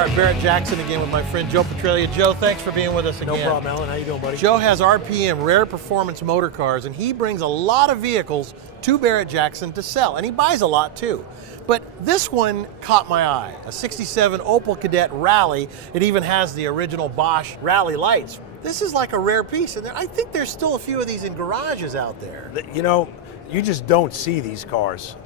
are at Barrett-Jackson again with my friend Joe Petralia. Joe, thanks for being with us again. No problem, Alan. How you doing, buddy? Joe has RPM, Rare Performance Motorcars, and he brings a lot of vehicles to Barrett-Jackson to sell, and he buys a lot too. But this one caught my eye, a 67 Opel Kadett Rallye. It even has the original Bosch Rallye lights. This is like a rare piece, and I think there's still a few of these in garages out there. You know, you just don't see these cars.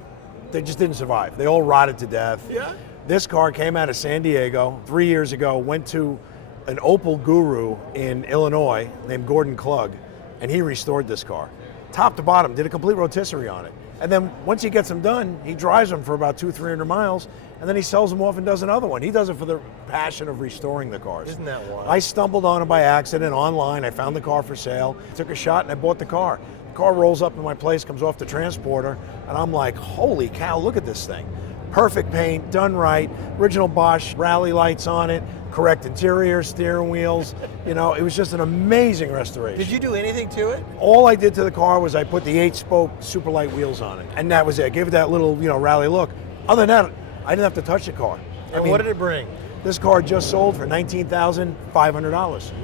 They just didn't survive. They all rotted to death. Yeah? This car came out of San Diego 3 years ago, went to an Opel Guru in Illinois named Gordon Klug, and he restored this car. Top to bottom, did a complete rotisserie on it. And then once he gets them done, he drives them for about 200-300 miles, and then he sells them off and does another one. He does it for the passion of restoring the cars. Isn't that wild? I stumbled on it by accident online. I found the car for sale, took a shot, and I bought the car. The car rolls up in my place, comes off the transporter, and I'm like, holy cow, look at this thing. Perfect paint, done right, original Bosch Rallye lights on it, correct interior, steering wheels. You know, it was just an amazing restoration. Did you do anything to it? All I did to the car was I put the 8-spoke super light wheels on it, and that was it. Gave it that little, rally look. Other than that, I didn't have to touch the car. And what did it bring? This car just sold for $19,500.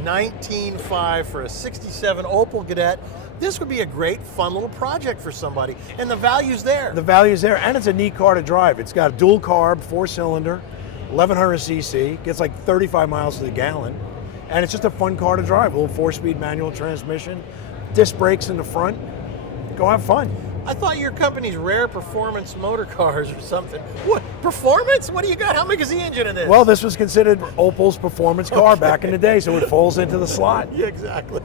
$19,500 for a 67 Opel Kadett. This would be a great, fun little project for somebody, and the value's there. The value's there, and it's a neat car to drive. It's got a dual carb, 4-cylinder, 1100 cc, gets like 35 miles to the gallon, and it's just a fun car to drive. A little 4-speed manual transmission, disc brakes in the front. Go have fun. I thought your company's Rare Performance Motorcars or something. What, performance? What do you got? How big is the engine in this? Well, this was considered Opel's performance car back in the day, so it falls into the slot. Yeah, exactly.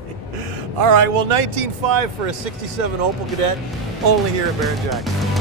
All right, well, $19,500 for a 67 Opel Kadett, only here at Barrett-Jackson.